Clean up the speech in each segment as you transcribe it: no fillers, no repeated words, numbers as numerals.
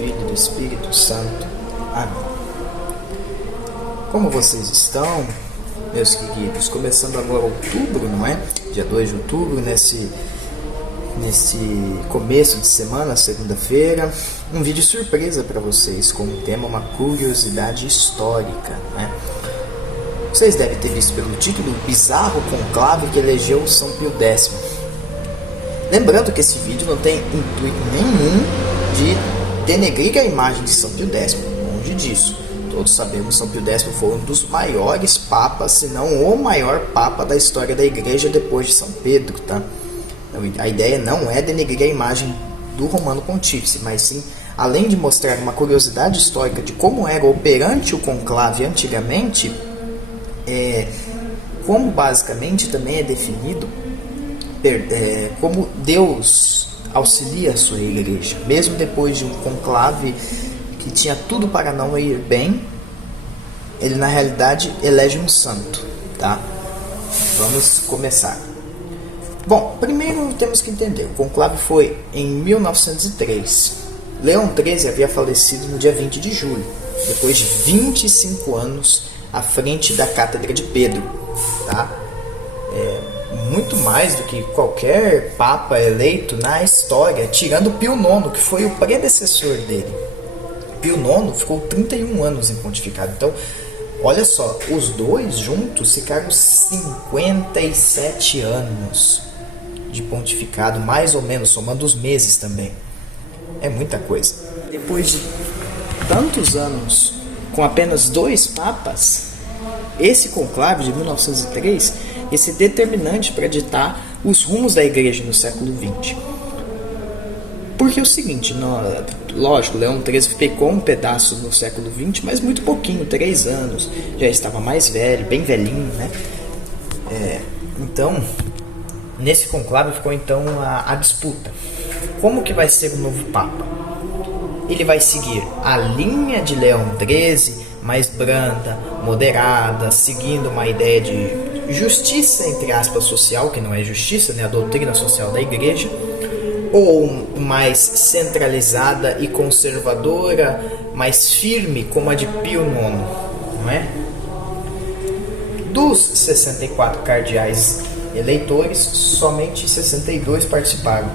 Filho e do Espírito Santo. Amém. Como vocês estão, meus queridos? Começando agora outubro, não é? Dia 2 de outubro, nesse começo de semana, segunda-feira, um vídeo surpresa para vocês, com o tema uma curiosidade histórica, né? Vocês devem ter visto pelo título o bizarro conclave que elegeu São Pio X. Lembrando que esse vídeo não tem intuito nenhum de denegrir a imagem de São Pio X, longe disso. Todos sabemos que São Pio X foi um dos maiores papas, se não o maior papa da história da igreja depois de São Pedro, tá? Então, a ideia não é denegrir a imagem do Romano Pontífice, mas sim, além de mostrar uma curiosidade histórica de como era operante o conclave antigamente, como basicamente também é definido como Deus auxilia a sua igreja, mesmo depois de um conclave que tinha tudo para não ir bem, ele na realidade elege um santo, tá? Vamos começar. Bom, primeiro temos que entender, o conclave foi em 1903. Leão XIII havia falecido no dia 20 de julho, depois de 25 anos à frente da Cátedra de Pedro, tá? Muito mais do que qualquer papa eleito na história, tirando Pio IX, que foi o predecessor dele. Pio IX ficou 31 anos em pontificado. Então, olha só, os dois juntos ficaram 57 anos de pontificado, mais ou menos, somando os meses também. É muita coisa. Depois de tantos anos, com apenas 2 papas, esse conclave de 1903, esse determinante para ditar os rumos da igreja no século XX. Porque é o seguinte, lógico, Leão XIII pecou um pedaço no século XX, mas muito pouquinho, 3 anos, já estava mais velho, bem velhinho, né? Então, nesse conclave ficou então a disputa. Como que vai ser o novo Papa? Ele vai seguir a linha de Leão XIII, mais branda, moderada, seguindo uma ideia de justiça, entre aspas, social, que não é justiça, né? A doutrina social da igreja, ou mais centralizada e conservadora, mais firme, como a de Pio IX, não é? Dos 64 cardeais eleitores, somente 62 participaram.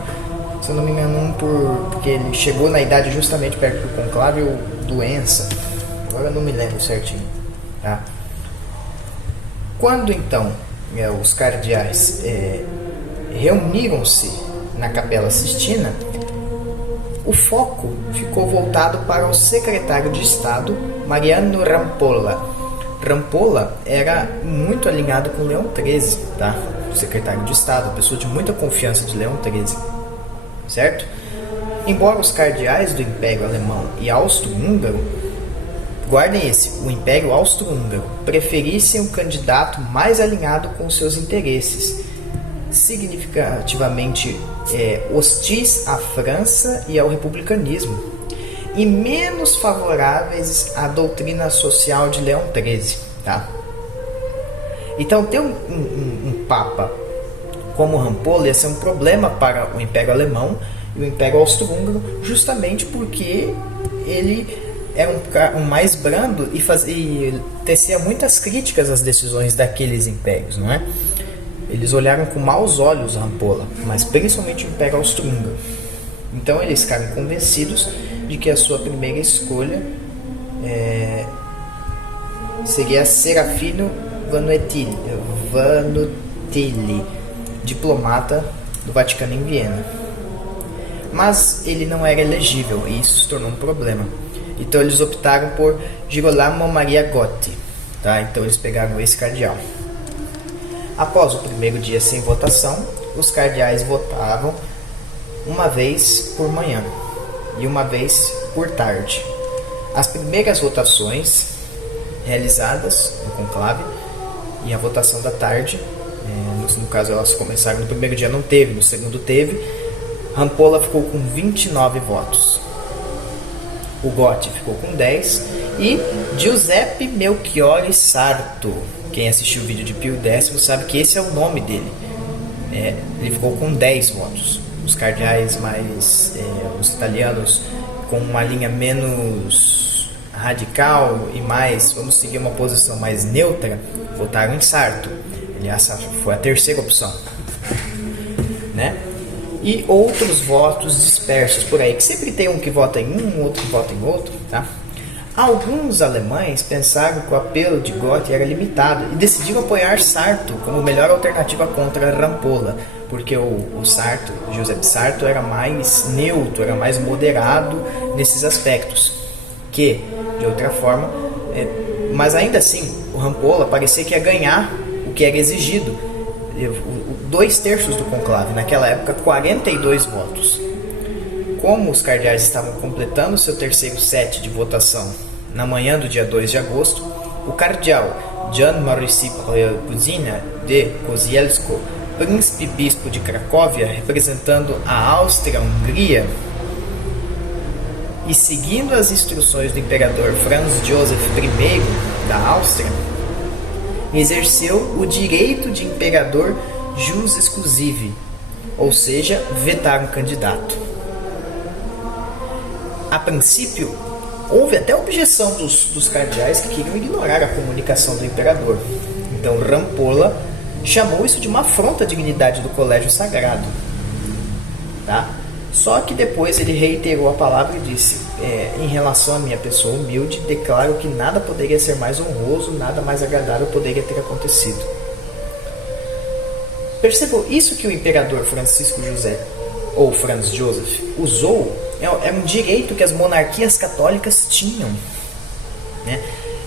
Se eu não me engano, porque ele chegou na idade justamente perto do conclave, ou doença. Agora eu não me lembro certinho, tá? Quando então os cardeais reuniram-se na Capela Sistina, o foco ficou voltado para o secretário de Estado, Mariano Rampolla. Rampolla era muito alinhado com Leão XIII, tá? O secretário de Estado, pessoa de muita confiança de Leão XIII, certo? Embora os cardeais do Império Alemão e Austro-Húngaro, guardem o Império Austro-Húngaro, preferissem um candidato mais alinhado com seus interesses, significativamente hostis à França e ao republicanismo, e menos favoráveis à doutrina social de Leão XIII, tá? Então, ter um Papa como Rampolla ia ser um problema para o Império Alemão e o Império Austro-Húngaro, justamente porque ele era um mais brando e tecia muitas críticas às decisões daqueles impérios, não é? Eles olharam com maus olhos Rampolla, mas principalmente o Império Austro-Húngaro. Então eles ficaram convencidos de que a sua primeira escolha seria Serafino Vannuttili, diplomata do Vaticano em Viena. Mas ele não era elegível e isso se tornou um problema. Então eles optaram por Girolamo Maria Gotti, tá? Então eles pegaram esse cardeal. Após o primeiro dia sem votação, os cardeais votavam uma vez por manhã e uma vez por tarde. As primeiras votações realizadas no conclave e a votação da tarde, no caso elas começaram no primeiro dia, não teve, no segundo teve. Rampolla ficou com 29 votos. O Gotti ficou com 10 e Giuseppe Melchiorre Sarto, quem assistiu o vídeo de Pio X sabe que esse é o nome dele. Ele ficou com 10 votos. Os cardeais mais, os italianos com uma linha menos radical e mais, vamos seguir uma posição mais neutra, votaram em Sarto. Essa foi a terceira opção, né? E outros votos dispersos por aí, que sempre tem um que vota em um, outro que vota em outro, tá? Alguns alemães pensaram que o apelo de Gothe era limitado e decidiram apoiar Sarto como melhor alternativa contra Rampolla, porque o Sarto, Joseph Sarto, era mais neutro, era mais moderado nesses aspectos, que, de outra forma, mas ainda assim, o Rampolla parecia que ia ganhar o que era exigido, 2/3 do conclave, naquela época 42 votos. Como os cardeais estavam completando seu terceiro set de votação na manhã do dia 2 de agosto, o cardeal Jan Mauricy Kuzina de Kozielsko, príncipe-bispo de Cracóvia, representando a Áustria-Hungria, e seguindo as instruções do imperador Franz Joseph I da Áustria, exerceu o direito de imperador jus exclusive, ou seja, vetar um candidato. A princípio, houve até objeção dos cardeais que queriam ignorar a comunicação do imperador. Então Rampolla chamou isso de uma afronta à dignidade do colégio sagrado. Tá? Só que depois ele reiterou a palavra e disse: em relação à minha pessoa humilde, declaro que nada poderia ser mais honroso, nada mais agradável poderia ter acontecido. Percebam, isso que o imperador Francisco José, ou Franz Joseph, usou é um direito que as monarquias católicas tinham, né?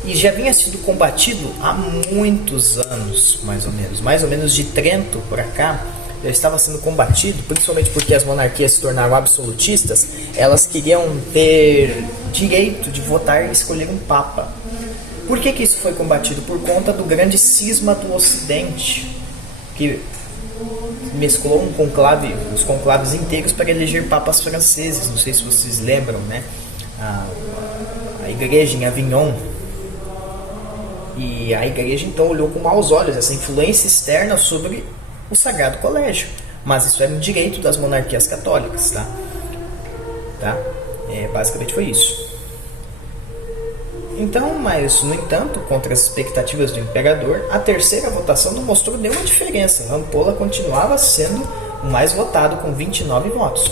E já vinha sido combatido há muitos anos, mais ou menos de Trento para cá, já estava sendo combatido, principalmente porque as monarquias se tornaram absolutistas. Elas queriam ter direito de votar e escolher um papa. Por que isso foi combatido? Por conta do grande cisma do Ocidente, que mesclou os conclaves inteiros para eleger papas franceses. Não sei se vocês lembram, né? A igreja em Avignon. E a igreja então olhou com maus olhos essa influência externa sobre o Sagrado Colégio. Mas isso era um direito das monarquias católicas, tá? Basicamente foi isso. Então, mas, no entanto, contra as expectativas do imperador, a terceira votação não mostrou nenhuma diferença. Rampolla continuava sendo o mais votado, com 29 votos,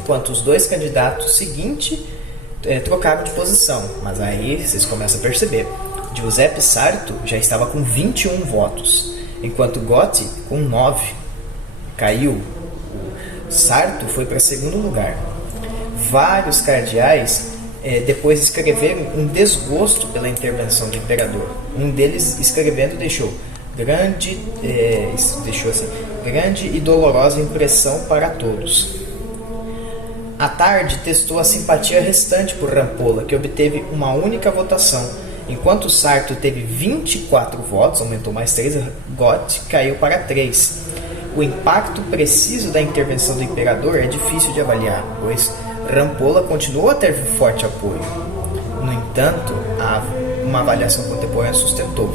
enquanto os dois candidatos seguintes trocaram de posição. Mas aí vocês começam a perceber. Giuseppe Sarto já estava com 21 votos, enquanto Gothe com 9. Caiu. Sarto foi para segundo lugar. Vários cardeais depois escreveram um desgosto pela intervenção do imperador. Um deles escrevendo deixou grande e dolorosa impressão para todos. À tarde testou a simpatia restante por Rampolla, que obteve uma única votação. Enquanto Sarto teve 24 votos, aumentou mais 3, Gothe caiu para 3. O impacto preciso da intervenção do imperador é difícil de avaliar, pois Rampolla continuou a ter forte apoio. No entanto, uma avaliação contemporânea sustentou,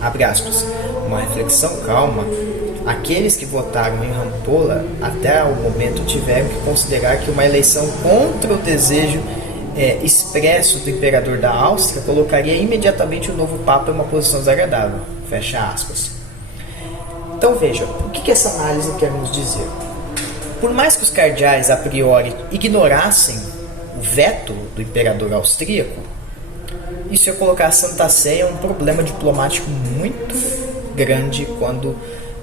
abre aspas, uma reflexão calma, aqueles que votaram em Rampolla até o momento tiveram que considerar que uma eleição contra o desejo expresso do imperador da Áustria colocaria imediatamente o novo Papa em uma posição desagradável. Fecha aspas. Então veja, o que essa análise quer nos dizer? Por mais que os cardeais a priori ignorassem o veto do imperador austríaco, isso ia colocar a Santa Sé em um problema diplomático muito grande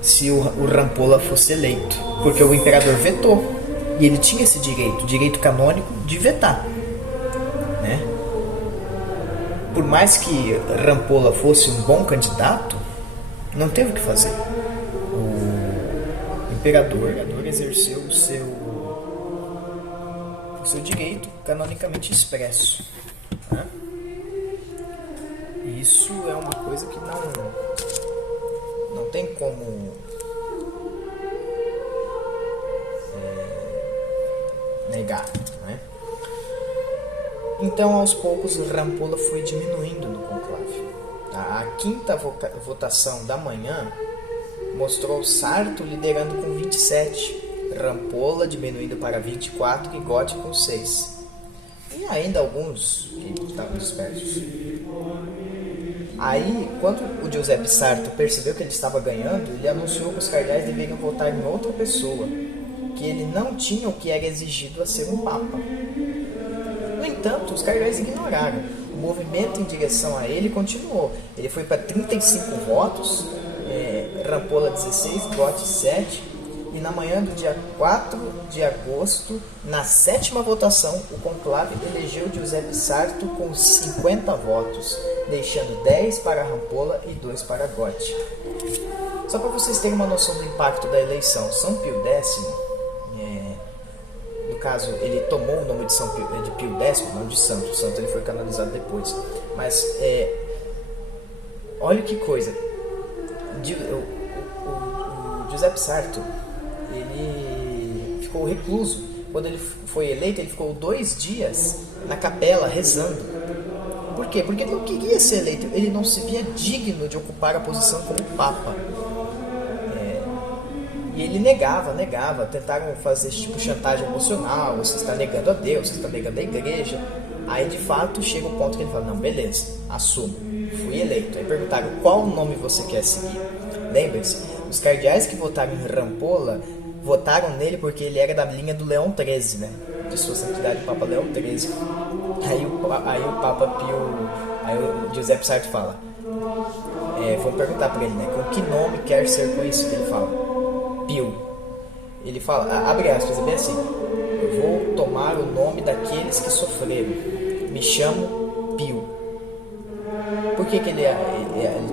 se o Rampolla fosse eleito, porque o imperador vetou e ele tinha esse direito canônico de vetar, né? Por mais que Rampolla fosse um bom candidato, não teve o que fazer. O imperador exerceu o seu direito canonicamente expresso, né? E isso é uma coisa que não tem como negar, né? Então, aos poucos, Rampolla foi diminuindo no conclave. A quinta votação da manhã mostrou Sarto liderando com 27, Rampolla diminuindo para 24 e Gotti com 6. E ainda alguns que estavam dispersos. Aí, quando o Giuseppe Sarto percebeu que ele estava ganhando, ele anunciou que os cardeais deveriam votar em outra pessoa, que ele não tinha o que era exigido a ser um papa. No entanto, os cardeais ignoraram. O movimento em direção a ele continuou. Ele foi para 35 votos, Rampolla 16, Gotti 7, e na manhã do dia 4 de agosto, na 7ª votação, o conclave elegeu Giuseppe Sarto com 50 votos, deixando 10 para Rampolla e 2 para Gotti. Só para vocês terem uma noção do impacto da eleição, São Pio X, no caso, ele tomou o nome de Pio X, não de santo. O santo ele foi canonizado depois. Mas, olha que coisa. O Giuseppe Sarto, ele ficou recluso. Quando ele foi eleito, ele ficou 2 dias na capela rezando. Por quê? Porque ele não queria ser eleito. Ele não se via digno de ocupar a posição como papa. E ele negava. Tentaram fazer esse tipo de chantagem emocional. Você está negando a Deus, você está negando a igreja. Aí, de fato, chega o ponto que ele fala, não, beleza, assumo, fui eleito. Aí perguntaram, qual nome você quer seguir? Lembre-se, os cardeais que votaram em Rampolla votaram nele porque ele era da linha do Leão XIII, né? De sua santidade, o Papa Leão XIII. Aí o Papa Pio... Aí o Giuseppe Sarto fala... vamos perguntar para ele, né? Com que nome quer ser conhecido? Ele fala... Pio. Ele fala... Abre aspas, é bem assim... Eu vou tomar o nome daqueles que sofreram. Me chamo Pio. Por que ele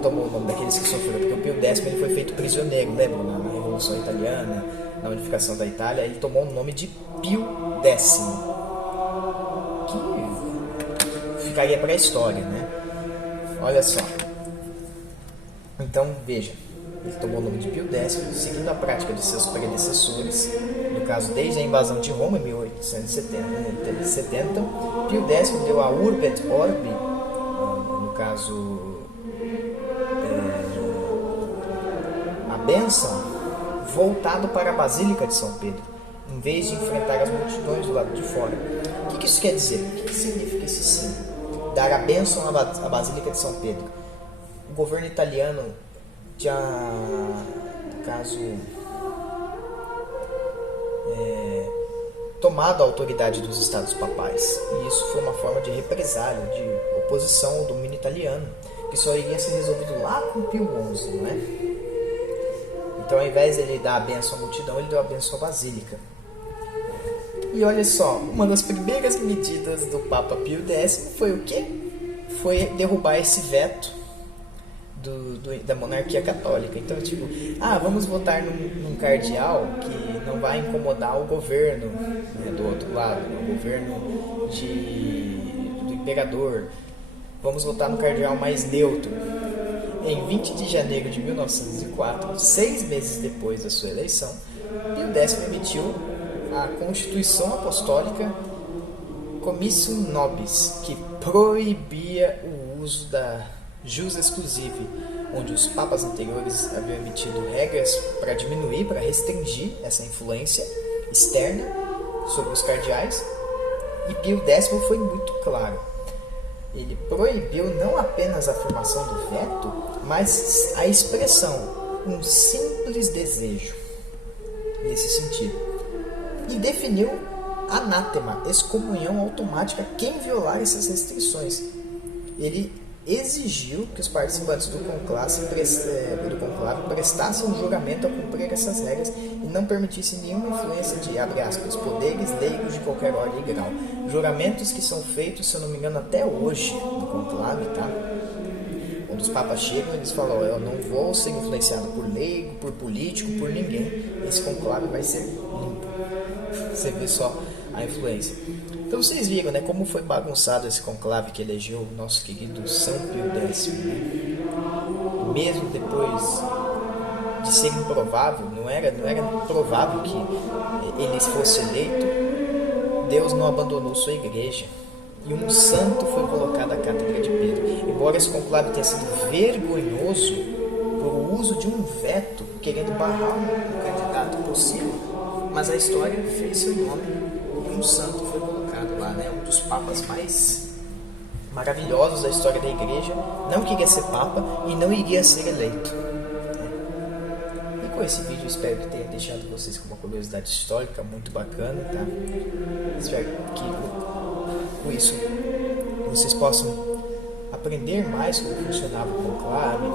tomou o nome daqueles que sofreram? Porque o Pio X ele foi feito prisioneiro, lembra? Na Revolução Italiana, na unificação da Itália, ele tomou o nome de Pio X. Que ficaria para a história, né? Olha só. Então, veja. Ele tomou o nome de Pio X, seguindo a prática de seus predecessores. No caso, desde a invasão de Roma, em 1870, Pio X deu a Urbi et Orbi, no caso, a bênção, voltado para a Basílica de São Pedro, em vez de enfrentar as multidões do lado de fora. O que isso quer dizer? O que significa esse sim? Dar a bênção à Basílica de São Pedro. O governo italiano tinha, no caso, tomado a autoridade dos estados papais. E isso foi uma forma de represália, de oposição ao domínio italiano, que só iria ser resolvido lá com Pio XI, não é? Então, ao invés de ele dar a bênção à multidão, ele deu a bênção à Basílica. E olha só, uma das primeiras medidas do Papa Pio X foi o quê? Foi derrubar esse veto da monarquia católica. Então, tipo, vamos votar num cardeal que não vai incomodar o governo, né, do outro lado, o governo do imperador. Vamos votar no cardeal mais neutro. Em 20 de janeiro de 1904, 6 meses depois da sua eleição, Pio X emitiu a Constituição Apostólica Commissio Nobis, que proibia o uso da jus exclusive, onde os papas anteriores haviam emitido regras para diminuir, para restringir essa influência externa sobre os cardeais. E Pio X foi muito claro. Ele proibiu não apenas a afirmação do veto, mas a expressão, um simples desejo, nesse sentido. E definiu anátema, excomunhão automática, quem violar essas restrições. Ele exigiu que os participantes do conclave prestassem um juramento a cumprir essas regras e não permitissem nenhuma influência de, abre aspas, poderes leigos de qualquer ordem e grau. Juramentos que são feitos, se eu não me engano, até hoje no conclave, tá? Quando os papas chegam, eles falam, eu não vou ser influenciado por leigo, por político, por ninguém. Esse conclave vai ser limpo. Você vê só a influência. Então vocês viram, né, como foi bagunçado esse conclave que elegeu o nosso querido São Pio X, né? Mesmo depois de ser improvável, não era provável que ele fosse eleito, Deus não abandonou sua igreja. E um santo foi colocado à cátedra de Pedro. Embora esse conclave tenha sido vergonhoso por uso de um veto, querendo barrar um candidato possível, Mas a história fez seu nome e um santo foi colocado lá, né? Um dos papas mais maravilhosos da história da igreja não queria ser papa e não iria ser eleito. E com esse vídeo eu espero que tenha deixado vocês com uma curiosidade histórica muito bacana, tá? Espero que com isso vocês possam aprender mais como funcionava o conclave,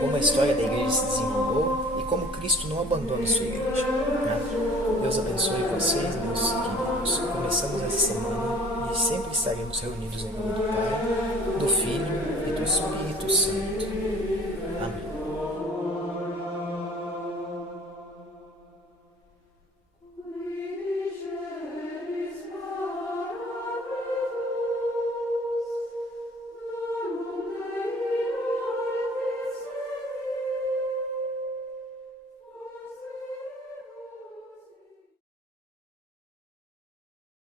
como a história da igreja se desenrolou e como Cristo não abandona a sua igreja. Tá? Deus abençoe vocês, meus queridos. Começamos essa semana e sempre estaremos reunidos em nome do Pai, do Filho e do Espírito Santo.